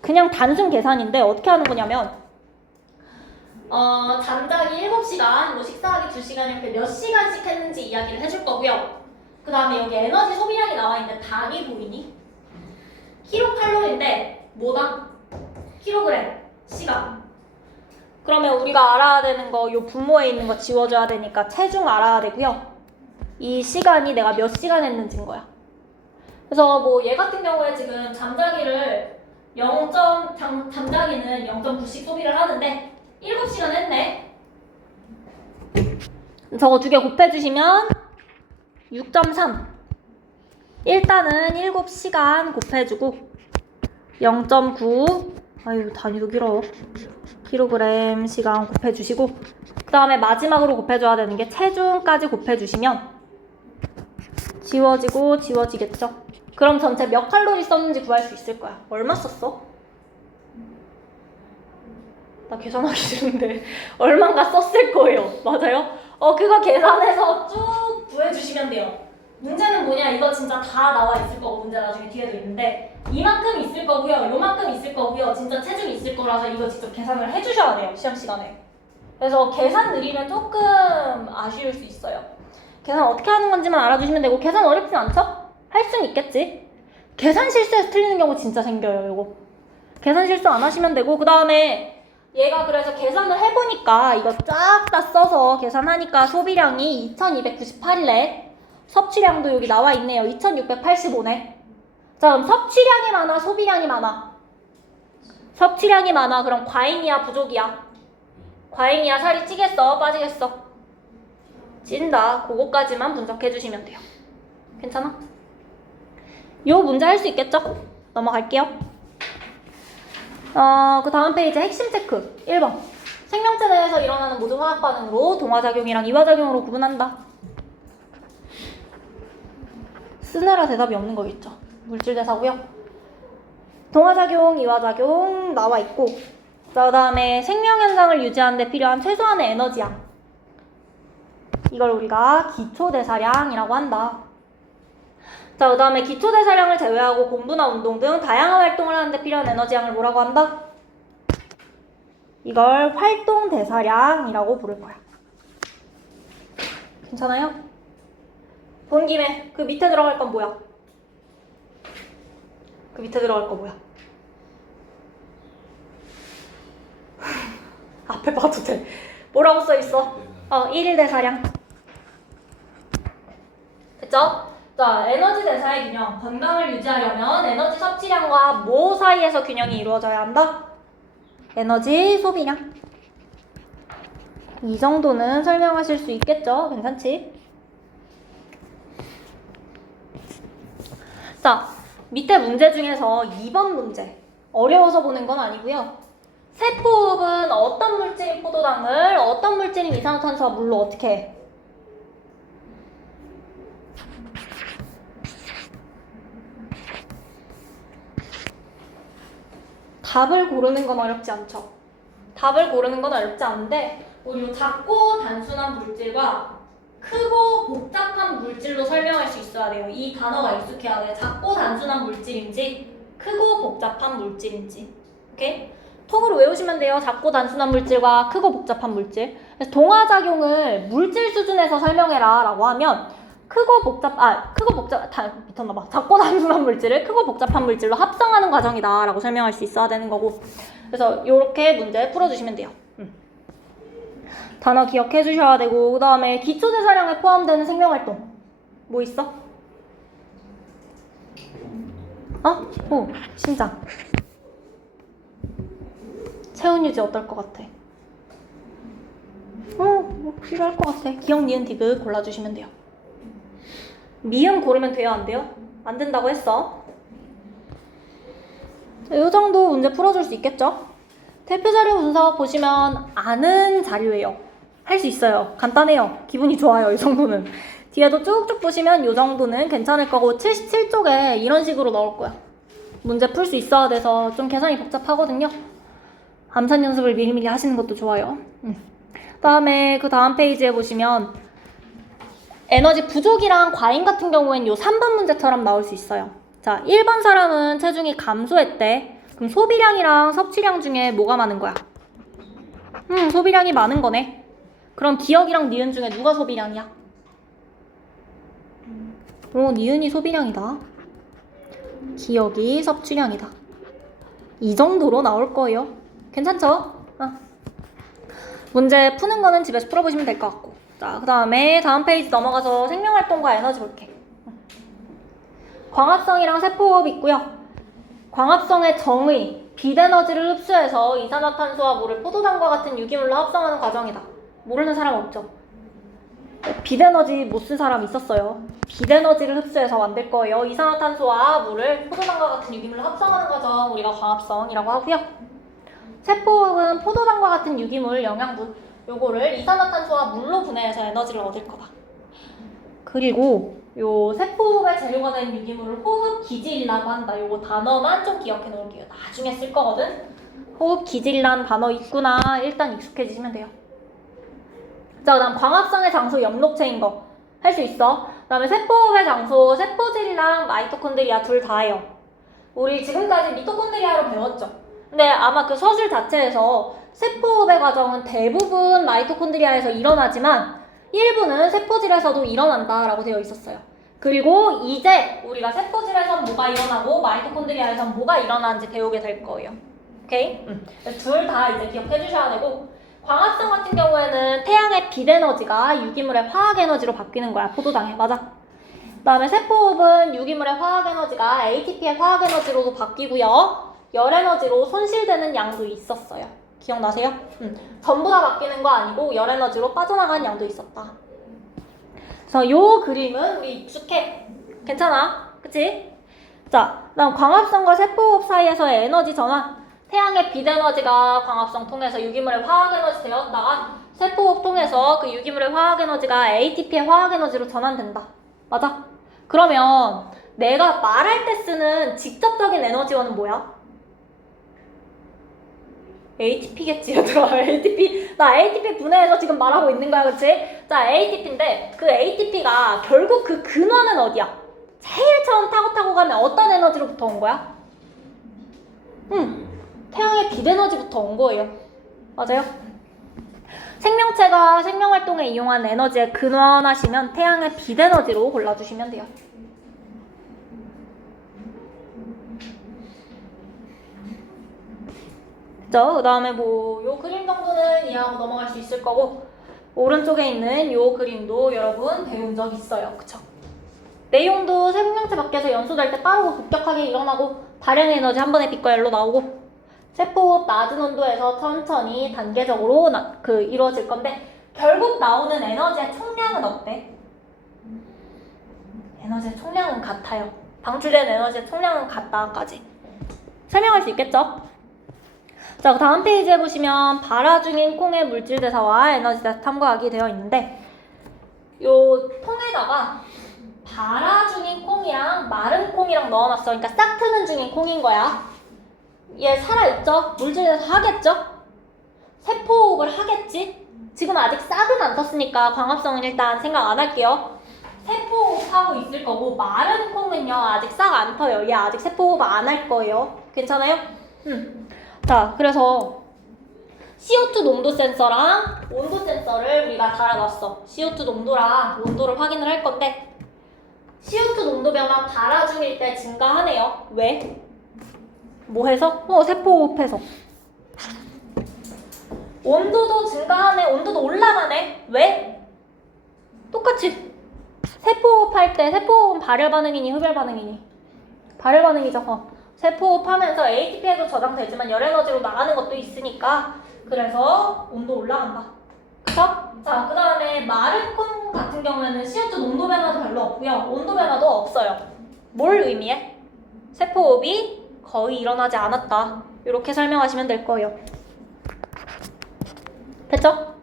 그냥 단순 계산인데 어떻게 하는 거냐면 잠자기 7시간, 뭐 식사하기 2시간 이렇게 몇 시간씩 했는지 이야기를 해줄 거고요. 그 다음에 여기 에너지 소비량이 나와 있는데 단위 보이니? 킬로칼로리인데 뭐다? 킬로그램, 시간. 그러면 우리가 알아야 되는 거 요 분모에 있는 거 지워줘야 되니까 체중 알아야 되고요. 이 시간이 내가 몇 시간 했는지인 거야. 그래서 뭐 얘 같은 경우에 지금 잠자기는 0.9씩 소비를 하는데 7시간 했네. 저거 두 개 곱해주시면 6.3. 일단은 7시간 곱해주고 0.9 아유 단위도 길어 킬로그램 시간 곱해주시고 그 다음에 마지막으로 곱해줘야 되는 게 체중까지 곱해주시면 지워지고 지워지겠죠. 그럼 전체 몇 칼로리 썼는지 구할 수 있을 거야. 얼마 썼어? 나 계산하기 싫은데 얼마인가 썼을 거예요. 맞아요? 그거 계산해서 쭉 구해주시면 돼요. 문제는 뭐냐, 이거 진짜 다 나와 있을 거고 문제 나중에 뒤에도 있는데 이만큼 있을 거고요, 요만큼 있을 거고요, 진짜 체중이 있을 거라서 이거 직접 계산을 해주셔야 돼요, 시험 시간에. 그래서 계산 느리면 조금 아쉬울 수 있어요. 계산 어떻게 하는 건지만 알아주시면 되고 계산 어렵진 않죠? 할 수는 있겠지. 계산 실수해서 틀리는 경우 진짜 생겨요. 이거 계산 실수 안 하시면 되고 그 다음에 얘가 그래서 계산을 해보니까 이거 쫙 다 써서 계산하니까 소비량이 2298이래. 섭취량도 여기 나와 있네요. 2685네. 자, 그럼 섭취량이 많아 소비량이 많아? 섭취량이 많아. 그럼 과잉이야 부족이야? 과잉이야. 살이 찌겠어 빠지겠어? 찐다. 그거까지만 분석해 주시면 돼요. 괜찮아? 요 문제 할 수 있겠죠? 넘어갈게요. 그 다음 페이지 핵심 체크 1번. 생명체 내에서 일어나는 모든 화학 반응으로 동화작용이랑 이화작용으로 구분한다. 쓰느라 대답이 없는 거겠죠. 물질 대사고요. 동화작용, 이화작용 나와 있고, 그 다음에 생명현상을 유지하는 데 필요한 최소한의 에너지양. 이걸 우리가 기초대사량이라고 한다. 자, 그 다음에 기초대사량을 제외하고 공부나 운동 등 다양한 활동을 하는 데 필요한 에너지양을 뭐라고 한다? 이걸 활동대사량이라고 부를 거야. 괜찮아요? 본 김에 그 밑에 들어갈 건 뭐야? 그 밑에 들어갈 거 뭐야? 앞에 봐도 돼. 뭐라고 써있어? 1일 대사량. 됐죠? 자, 에너지 대사의 균형. 건강을 유지하려면 에너지 섭취량과 뭐 사이에서 균형이 이루어져야 한다? 에너지 소비량. 이 정도는 설명하실 수 있겠죠? 괜찮지? 자, 밑에 문제 중에서 2번 문제. 어려워서 보는 건 아니고요. 세포흡은 어떤 물질인 포도당을 어떤 물질인 이산화탄소와 물로 어떻게 해? 답을 고르는 건 어렵지 않죠. 답을 고르는 건 어렵지 않은데 우리 작고 단순한 물질과 크고 복잡한 물질로 설명할 수 있어야 돼요. 이 단어가 익숙해야 돼. 작고 단순한 물질인지 크고 복잡한 물질인지. 오케이? 통으로 외우시면 돼요. 작고 단순한 물질과 크고 복잡한 물질. 그래서 동화작용을 물질 수준에서 설명해라 라고 하면 미쳤나봐. 작고 단순한 물질을 크고 복잡한 물질로 합성하는 과정이다 라고 설명할 수 있어야 되는 거고. 그래서 이렇게 문제 풀어주시면 돼요. 단어 기억해 주셔야 되고, 그 다음에 기초대사량에 포함되는 생명활동 뭐 있어? 심장. 체온유지 어떨 것 같아? 필요할 것 같아. 기억, 니은, 디귿 골라주시면 돼요. 미음 고르면 돼요? 안 돼요? 안 된다고 했어. 이 정도 문제 풀어줄 수 있겠죠? 대표 자료 분석 보시면 아는 자료예요. 할 수 있어요. 간단해요. 기분이 좋아요. 이 정도는. 뒤에도 쭉쭉 보시면 이 정도는 괜찮을 거고 77쪽에 이런 식으로 나올 거야. 문제 풀 수 있어야 돼서 좀 계산이 복잡하거든요. 암산 연습을 미리미리 하시는 것도 좋아요. 그다음에 그 다음 페이지에 보시면 에너지 부족이랑 과잉 같은 경우엔 요 3번 문제처럼 나올 수 있어요. 자, 1번 사람은 체중이 감소했대. 그럼 소비량이랑 섭취량 중에 뭐가 많은 거야? 소비량이 많은 거네. 그럼 기억이랑 니은 중에 누가 소비량이야? 니은이 소비량이다. 기억이 섭취량이다. 이 정도로 나올 거예요. 괜찮죠? 문제 푸는 거는 집에서 풀어보시면 될 것 같고. 자, 그 다음에 다음 페이지 넘어가서 생명활동과 에너지 볼게. 광합성이랑 세포호흡 있고요. 광합성의 정의, 빛에너지를 흡수해서 이산화탄소와 물을 포도당과 같은 유기물로 합성하는 과정이다. 모르는 사람 없죠? 빛에너지 못 쓴 사람 있었어요. 빛에너지를 흡수해서 만들 거예요. 이산화탄소와 물을 포도당과 같은 유기물로 합성하는 과정 우리가 광합성이라고 하고요. 세포흡은 포도당과 같은 유기물, 영양분 요거를 이산화탄소와 물로 분해해서 에너지를 얻을 거다. 그리고 요 세포호흡의 재료가 된 유기물을 호흡기질이라고 한다. 요거 단어만 좀 기억해 놓을게요. 나중에 쓸 거거든. 호흡기질이라는 단어 있구나. 일단 익숙해지시면 돼요. 자, 그 다음 광합성의 장소 엽록체인 거 할 수 있어. 그 다음에 세포호흡의 장소 세포질이랑 마이토콘드리아 둘 다예요. 우리 지금까지 미토콘드리아로 배웠죠. 근데 아마 그 서술 자체에서 세포호흡의 과정은 대부분 마이토콘드리아에서 일어나지만 일부는 세포질에서도 일어난다라고 되어 있었어요. 그리고 이제 우리가 세포질에선 뭐가 일어나고 마이토콘드리아에선 뭐가 일어나는지 배우게 될 거예요. 오케이? 둘 다 이제 기억해 주셔야 되고, 광합성 같은 경우에는 태양의 빛에너지가 유기물의 화학에너지로 바뀌는 거야. 포도당에. 맞아. 그 다음에 세포호흡은 유기물의 화학에너지가 ATP의 화학에너지로도 바뀌고요. 열에너지로 손실되는 양도 있었어요. 기억나세요? 전부 다 바뀌는 거 아니고 열에너지로 빠져나간 양도 있었다. 그래서 요 그림은 우리 익숙해. 괜찮아? 그치? 자, 그다음 광합성과 세포호흡 사이에서의 에너지 전환. 태양의 빛 에너지가 광합성 통해서 유기물의 화학 에너지 되었다가 세포호흡 통해서 그 유기물의 화학 에너지가 ATP의 화학 에너지로 전환된다. 맞아? 그러면 내가 말할 때 쓰는 직접적인 에너지원은 뭐야? ATP겠지, 얘들아. ATP. 나 ATP 분해해서 지금 말하고 있는 거야, 그치? 자, ATP인데 그 ATP가 결국 그 근원은 어디야? 제일 처음 타고 가면 어떤 에너지로부터 온 거야? 태양의 빛 에너지부터 온 거예요. 맞아요? 생명체가 생명활동에 이용한 에너지의 근원하시면 태양의 빛 에너지로 골라주시면 돼요. 그죠? 그 다음에 뭐 요 그림 정도는 이해하고 넘어갈 수 있을 거고 오른쪽에 있는 요 그림도 여러분 배운 적 있어요. 그쵸? 내용도 생명체 밖에서 연소될 때 빠르고 급격하게 일어나고 발현의 에너지 한 번에 빛과 열로 나오고 세포호흡 낮은 온도에서 천천히 단계적으로 이루어질 건데 결국 나오는 에너지의 총량은 어때? 에너지의 총량은 같아요. 방출된 에너지의 총량은 같다까지 설명할 수 있겠죠? 자, 그 다음 페이지에 보시면 발화 중인 콩의 물질 대사와 에너지 대사 탐구하기 되어 있는데 요 통에다가 발화 중인 콩이랑 마른 콩이랑 넣어놨어. 그러니까 싹 트는 중인 콩인 거야. 얘 살아있죠? 물질 대사 하겠죠? 세포호흡을 하겠지? 지금 아직 싹은 안 텄으니까 광합성은 일단 생각 안 할게요. 세포호흡하고 있을 거고 마른 콩은요 아직 싹 안 터요. 얘 아직 세포호흡 안 할 거예요. 괜찮아요? 자, 그래서 CO2 농도 센서랑 온도 센서를 우리가 달아놨어. CO2 농도랑 온도를 확인을 할 건데 CO2 농도 변화 발화 중일 때 증가하네요. 왜? 뭐 해서? 세포호흡해서. 온도도 증가하네. 온도도 올라가네. 왜? 똑같이 세포호흡할 때 세포호흡은 발열 반응이니 흡열 반응이니? 발열 반응이죠. 세포호흡하면서 ATP에도 저장되지만 열에너지로 나가는 것도 있으니까 그래서 온도 올라간다. 그쵸? 자, 그 다음에 마른 콩 같은 경우에는 CO2 농도 변화도 별로 없고요. 온도 변화도 없어요. 뭘 의미해? 세포호흡이 거의 일어나지 않았다. 이렇게 설명하시면 될 거예요. 됐죠?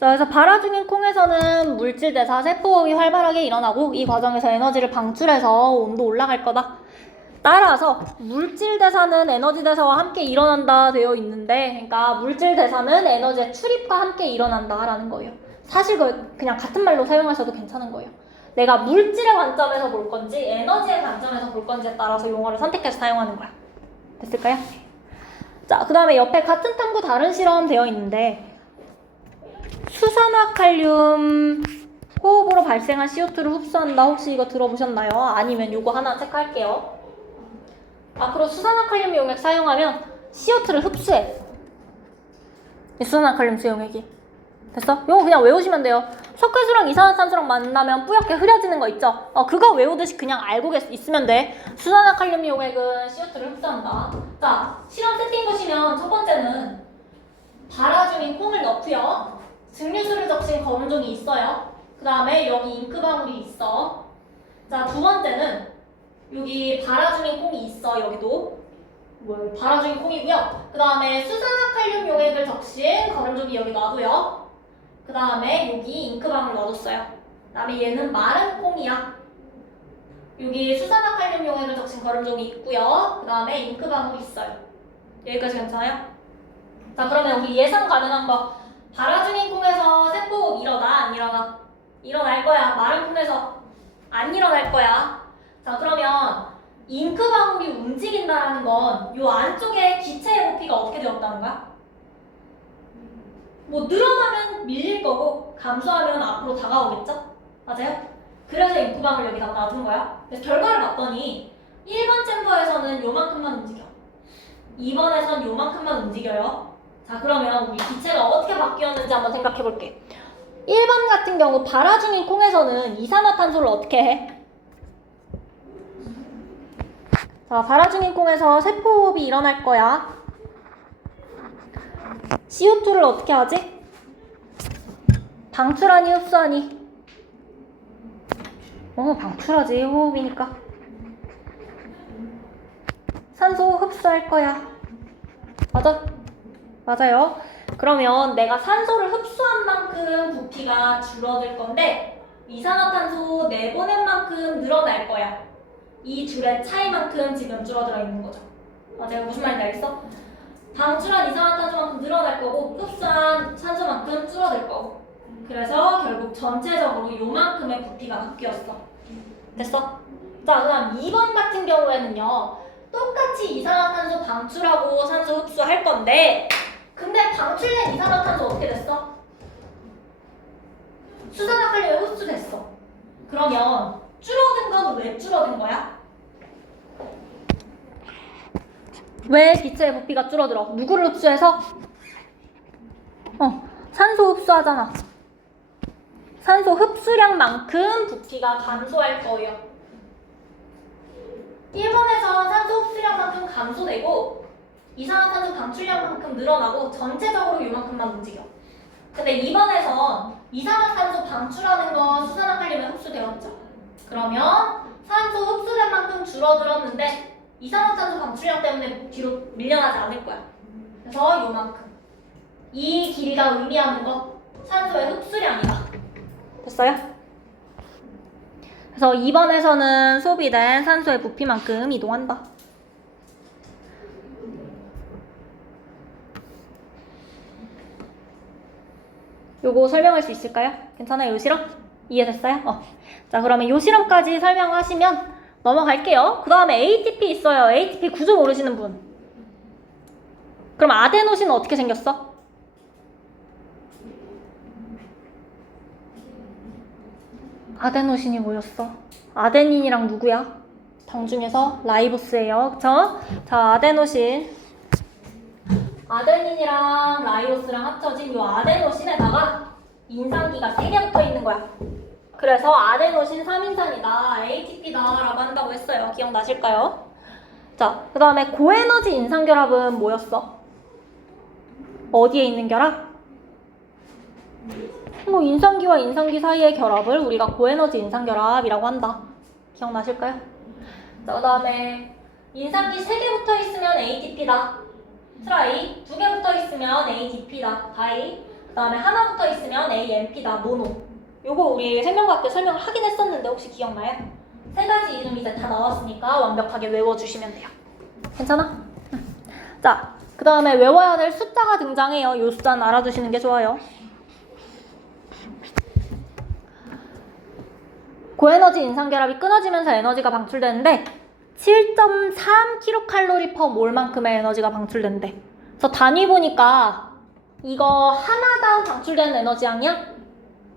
자, 그래서 발화 중인 콩에서는 물질 대사, 세포호흡이 활발하게 일어나고 이 과정에서 에너지를 방출해서 온도 올라갈 거다. 따라서 물질 대사는 에너지 대사와 함께 일어난다 되어 있는데 그러니까 물질 대사는 에너지의 출입과 함께 일어난다라는 거예요. 사실 그냥 같은 말로 사용하셔도 괜찮은 거예요. 내가 물질의 관점에서 볼 건지 에너지의 관점에서 볼 건지에 따라서 용어를 선택해서 사용하는 거야. 됐을까요? 자, 그 다음에 옆에 같은 탐구 다른 실험 되어 있는데 수산화칼륨 호흡으로 발생한 CO2를 흡수한다. 혹시 이거 들어보셨나요? 아니면 이거 하나 체크할게요. 앞으로 수산화칼륨 용액 사용하면 CO2를 흡수해. 이 수산화칼륨 수용액이. 됐어? 이거 그냥 외우시면 돼요. 석회수랑 이산화탄소랑 만나면 뿌옇게 흐려지는 거 있죠? 그거 외우듯이 그냥 알고 있으면 돼. 수산화칼륨 용액은 CO2를 흡수한다. 자, 실험 세팅 보시면 첫 번째는 발화 중인 콩을 넣고요. 증류수를 적신 거름종이 있어요. 그 다음에 여기 잉크방울이 있어. 자, 두 번째는 여기 발화 중인 콩이 있어. 여기도 발화 중인 콩이고요. 그 다음에 수산화칼륨 용액을 적신 거름종이 여기 놔둬요. 그 다음에 여기 잉크방울 놔뒀어요. 그 다음에 얘는 마른 콩이야. 여기 수산화칼륨 용액을 적신 거름종이 있고요. 그 다음에 잉크방울이 있어요. 여기까지 괜찮아요? 자, 그러면 우리 예상 가능한 거 발화 중인 콩에서 세포호흡 일어나? 안 일어나? 일어날 거야. 마른 콩에서 안 일어날 거야. 자, 그러면 잉크방울이 움직인다는 건 이 안쪽에 기체의 부피가 어떻게 되었다는 거야? 뭐 늘어나면 밀릴 거고 감소하면 앞으로 다가오겠죠? 맞아요? 그래서 잉크방울 여기다 놔둔 거야. 그래서 결과를 봤더니 1번 챔버에서는 요만큼만 움직여. 2번에선 요만큼만 움직여요. 자, 그러면 우리 기체가 어떻게 바뀌었는지 한번 생각해 볼게. 1번 같은 경우 발화 중인 콩에서는 이산화탄소를 어떻게 해? 자, 발화 중인 콩에서 세포호흡이 일어날 거야. CO2를 어떻게 하지? 방출하니 흡수하니? 방출하지. 호흡이니까. 산소 흡수할 거야. 맞아? 맞아요. 그러면 내가 산소를 흡수한 만큼 부피가 줄어들 건데 이산화탄소 내보낸 만큼 늘어날 거야. 이 둘의 차이만큼 지금 줄어들어 있는 거죠. 맞아요. 무슨 말인지 알겠어? 방출한 이산화탄소만큼 늘어날 거고 흡수한 산소만큼 줄어들 거고. 그래서 결국 전체적으로 요만큼의 부피가 바뀌었어. 됐어? 자, 그다음 2번 같은 경우에는요. 똑같이 이산화탄소 방출하고 산소 흡수할 건데 근데 방출된 이산화탄소 어떻게 됐어? 수산화칼륨에 흡수됐어. 그러면 줄어든 건 왜 줄어든 거야? 왜 기체의 부피가 줄어들어? 누구를 흡수해서? 산소 흡수하잖아. 산소 흡수량만큼 부피가 감소할 거예요. 1번에서 산소 흡수량만큼 감소되고 이산화탄소 방출량만큼 늘어나고 전체적으로 이만큼만 움직여. 근데 2번에선 이산화탄소 방출하는 거 수산화칼륨에 흡수되었죠. 그러면 산소 흡수된 만큼 줄어들었는데 이산화탄소 방출량 때문에 뒤로 밀려나지 않을 거야. 그래서 요만큼. 이 길이가 의미하는 거 산소의 흡수량이다. 됐어요? 그래서 2번에서는 소비된 산소의 부피만큼 이동한다. 요거 설명할 수 있을까요? 괜찮아요? 요 실험? 이해됐어요? 자, 그러면 요 실험까지 설명하시면 넘어갈게요. 그 다음에 ATP 있어요. ATP 구조 모르시는 분. 그럼 아데노신은 어떻게 생겼어? 아데노신이 뭐였어? 아데닌이랑 누구야? 당 중에서 라이보스예요. 그쵸? 자, 아데닌이랑 라이보스랑 합쳐진 이 아데노신에다가 인산기가 3개 붙어 있는 거야. 그래서 아데노신 3인산이다, ATP다 라고 한다고 했어요. 기억나실까요? 자, 그 다음에 고에너지 인산결합은 뭐였어? 어디에 있는 결합? 인산기와 인산기 사이의 결합을 우리가 고에너지 인산결합이라고 한다. 기억나실까요? 자, 그 다음에 인산기 3개 붙어 있으면 ATP다. 트라이. 2개 붙어 있으면 ADP다. 다이. 그 다음에 하나 붙어 있으면 AMP다. 모노. 요거 우리 생명과학 때 설명을 하긴 했었는데 혹시 기억나요? 3가지 이름 이제 다 나왔으니까 완벽하게 외워주시면 돼요. 괜찮아? 자, 그 다음에 외워야 될 숫자가 등장해요. 요 숫자는 알아두시는 게 좋아요. 고에너지 인산결합이 끊어지면서 에너지가 방출되는데 7.3kcal/몰만큼의 에너지가 방출된대. 그래서 단위 보니까 이거 하나당 방출되는 에너지 양이야?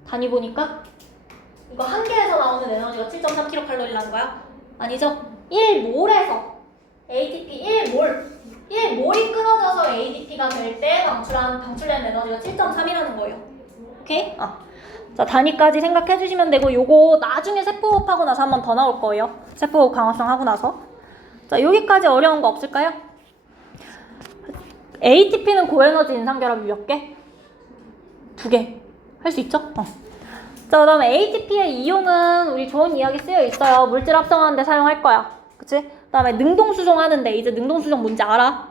단위 보니까 이거 한 개에서 나오는 에너지가 7.3kcal라는 거야? 아니죠? 1몰에서 ATP 1몰이 끊어져서 ADP가 될 때 방출되는 에너지가 7.3이라는 거예요. 오케이? 자, 단위까지 생각해 주시면 되고 요거 나중에 세포호흡하고 나서 한 번 더 나올 거예요. 세포호흡 강화성 하고 나서. 자, 여기까지 어려운 거 없을까요? ATP는 고에너지 인산결합이 몇 개? 2개. 할 수 있죠? 자, 그 다음에 ATP의 이용은 우리 좋은 이야기 쓰여 있어요. 물질 합성하는데 사용할 거야. 그치? 그 다음에 능동수정하는데 이제 능동수정 뭔지 알아?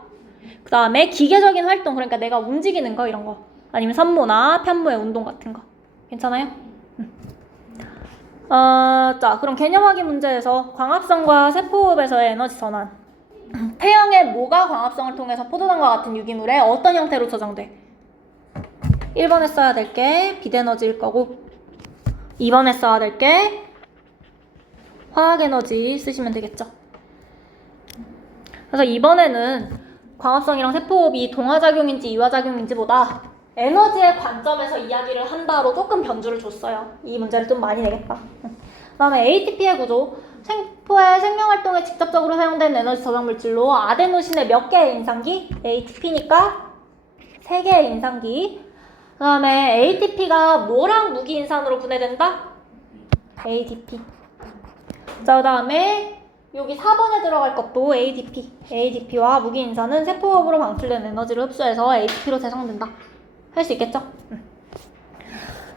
그 다음에 기계적인 활동, 그러니까 내가 움직이는 거 이런 거. 아니면 산모나 편모의 운동 같은 거. 괜찮아요? 자, 그럼 개념 확인 문제에서 광합성과 세포호흡에서의 에너지 전환. 폐형의 모가 광합성을 통해서 포도당과 같은 유기물에 어떤 형태로 저장돼? 1번에 써야 될 게 빛에너지일 거고 2번에 써야 될 게 화학에너지 쓰시면 되겠죠. 그래서 이번에는 광합성이랑 세포호흡이 동화작용인지 이화작용인지보다 에너지의 관점에서 이야기를 한다로 조금 변주를 줬어요. 이 문제를 좀 많이 내겠다. 그 다음에 ATP의 구조. 세포의 생명활동에 직접적으로 사용된 에너지 저장 물질로 아데노신의 몇 개의 인산기? ATP니까 3개의 인산기. 그 다음에 ATP가 뭐랑 무기인산으로 분해된다? ADP. 자, 그 다음에 여기 4번에 들어갈 것도 ADP와 무기인산은 세포호흡으로 방출된 에너지를 흡수해서 ATP로 재생된다. 할 수 있겠죠?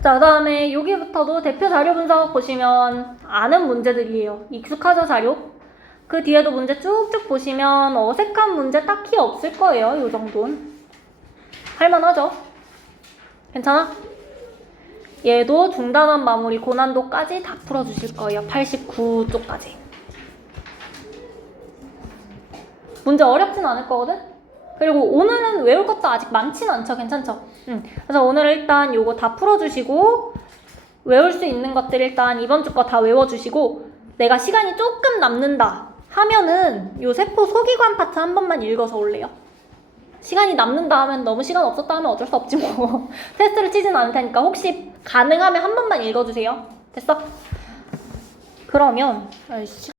자, 그 다음에 여기부터도 대표 자료 분석 보시면 아는 문제들이에요. 익숙하죠, 자료? 그 뒤에도 문제 쭉쭉 보시면 어색한 문제 딱히 없을 거예요. 요 정도는. 할만하죠? 괜찮아? 얘도 중단원 마무리 고난도까지 다 풀어주실 거예요. 89쪽까지. 문제 어렵진 않을 거거든? 그리고 오늘은 외울 것도 아직 많진 않죠. 괜찮죠? 그래서 오늘 일단 요거 다 풀어주시고 외울 수 있는 것들 일단 이번 주 거 다 외워주시고 내가 시간이 조금 남는다 하면은 요 세포 소기관 파트 한 번만 읽어서 올래요? 시간이 남는다 하면 너무 시간 없었다 하면 어쩔 수 없지 뭐. 테스트를 치진 않을 테니까 혹시 가능하면 한 번만 읽어주세요. 됐어? 그러면 아이씨